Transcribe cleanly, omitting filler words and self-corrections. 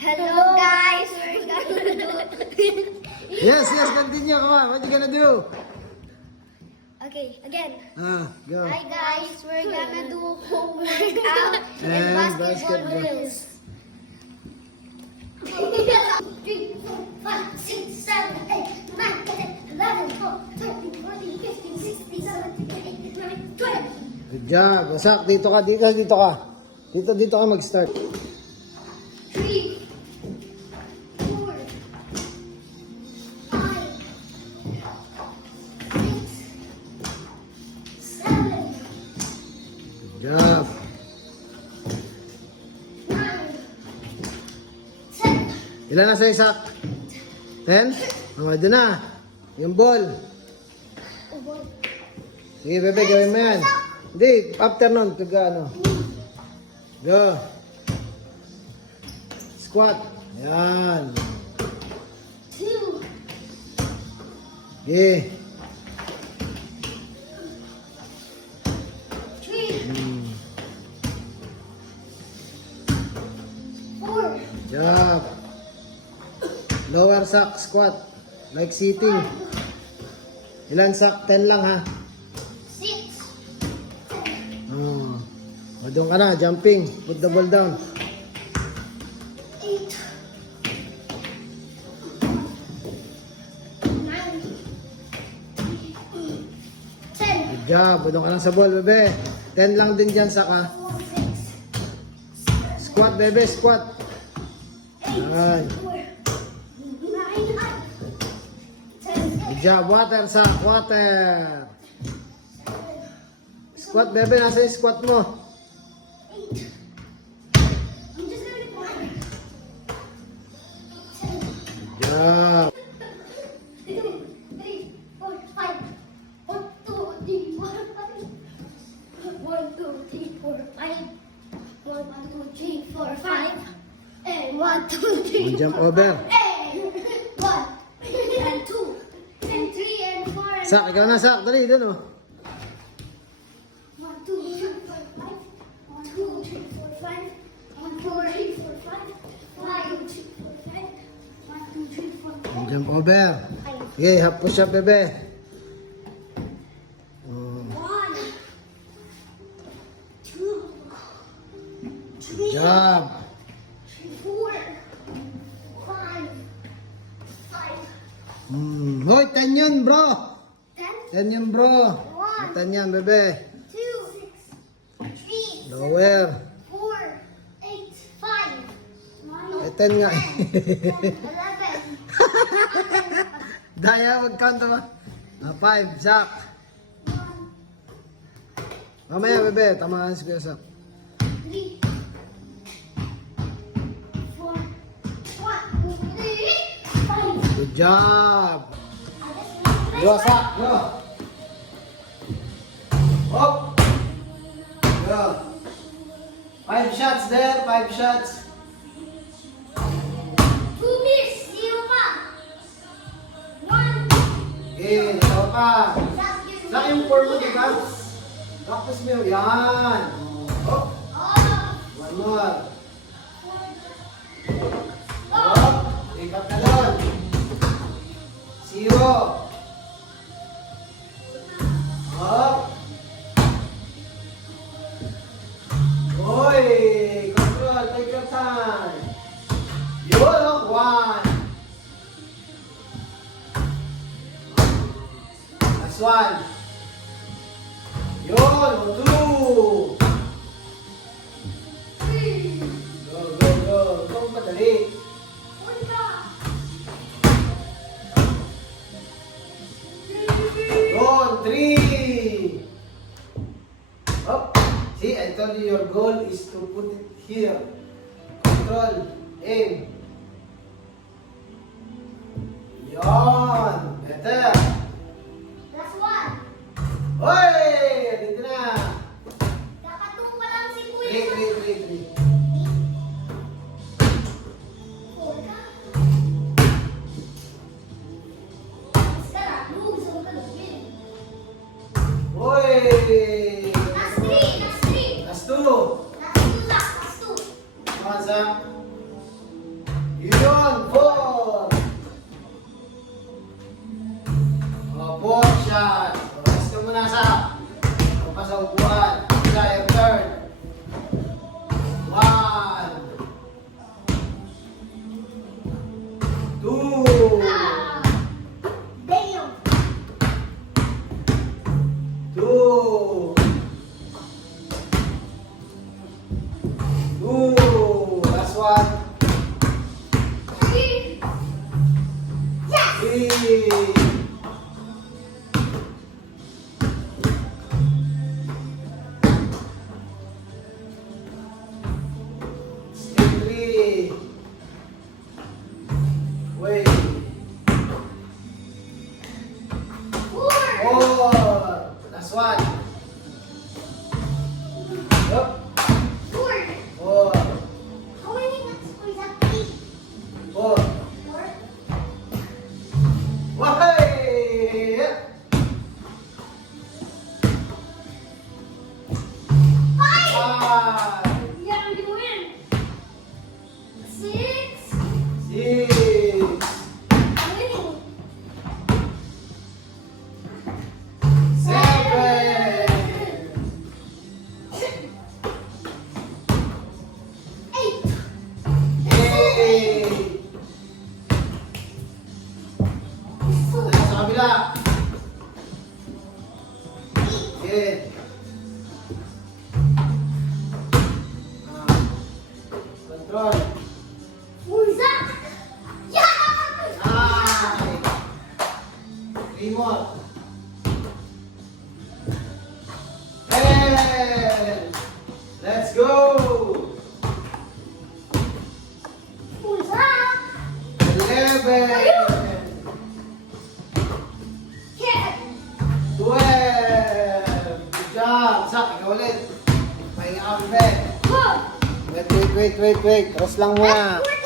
Hello guys, we're gonna do. Yes, continue. Come on, what you gonna do? Okay, again. Go. Hi guys, we're gonna do home workout and And basketball basketball. drills. 3, 4, 5, 6, 7, 8, 9, 10, 11, 12, 13, 14, 15, 16, 17, 18, 19, 20. Good job. Wasak, dito ka. Dito ka mag-start. 3, 4, 5, 6, 7, Good job. 9, 10. Ilan na sa isak? 10? Doon na. Yung ball. Sige, bebe, gawin mo yan. Hindi, after nun, ano. Go. Squat. Yan. 2, Okay. 3, 4, Job. Lower sack squat. Like sitting. Ilan sack? 10 lang ha. 6, Oh. Doon ka na, jumping. Put the ball down. 8, 9, 10, Good job. Doon ka na sa ball, bebe. 10 lang din dyan, sack ha. 6, Squat, bebe, squat. 8, Yan. 4, 9, 10, Good job. Water, sack. Water. Squat, bebe. Nasa yung squat mo. 8. I'm just gonna get one. 10, Good job. 2, 3, 4, 5. 1, 2, 3, 4, 5. 1, 2, 3, 4, 5. 1, 2, 3, 4, 5. And 1, 2, 3, One jump 4, over. 5. And 1, and 2, and 3, and 4, and Sak, ikaw na, sak. Dali, doon oh. 1, 2, 3, 4, 5. 1, 2, 3, 4, 5. 1, 2, 3, 4, 5. 1, 2, 3, 4, 5. 1, 2, 3, 4, 5. One jump over. Okay, half push up, bebe. Oh. 1, 2, Good job. 4, 5, 5, Hoy, 10 yun, bro. 10, 10 yun, bro. 10 yan, bebe. 2, 3, Lower. 4, 8, 5, 9, Eh, 10 nga. 11, Daya, mag-count ba? 5, sak. 1, Mamaya, bebe. Tamaan si Kuya Sak. 3, 4, 1, 2, 3, 5. Good job. Go, sak. Go. Up. Go. 5 shots there. 5 shots. 2 minutes, zero pa. 1, Okay, ikaw pa. Sak yung form mo, di ba? Practice mo yun. Yan. Up. One more. Up. Take up na doon. 0. Up. Hoy! Control. Take your time. Yun, oh. 1. Last one. Yun, 2. 3, Go, go, go. Go, madali. 4 pa. Yun, 3. Up. See, I told you your goal is to put it here. Control. Aim. Yon. Better. Last one. Hoy! Dito na. Kakatung pa lang si Kuya. 3, 3, 3, 3. 4 ka. Sarap. Move sa mga lupin. Hoy! Last 3. Last 3. Last 2. Last 2 lang. Last 2. Come on, Sam. Yun, 4. Oh, 4 shot. Rest ka muna sa. Pa sa upuan. Sila, your turn. 1. 2. Ah! Damn! 2. 2. Last one. 3! Yes! 3. Still 3. Wait. 4! 4. Last one. Yup. 4! 4. How many nuts was that? 8? 4. 4? Wahey! 5! 5. Yeah, I'm gonna win. 6. 6. I'm winning. 7. 8. 8. Sa kabila. 8. Control. Who's that? Yeah! 9. 3 more. 10. Let's go. Who's that? 11. Kid. 12. Good job. Sak, ikaw ulit. Pahinga kami, Ben. Whoa. Wait. Rest lang muna. That's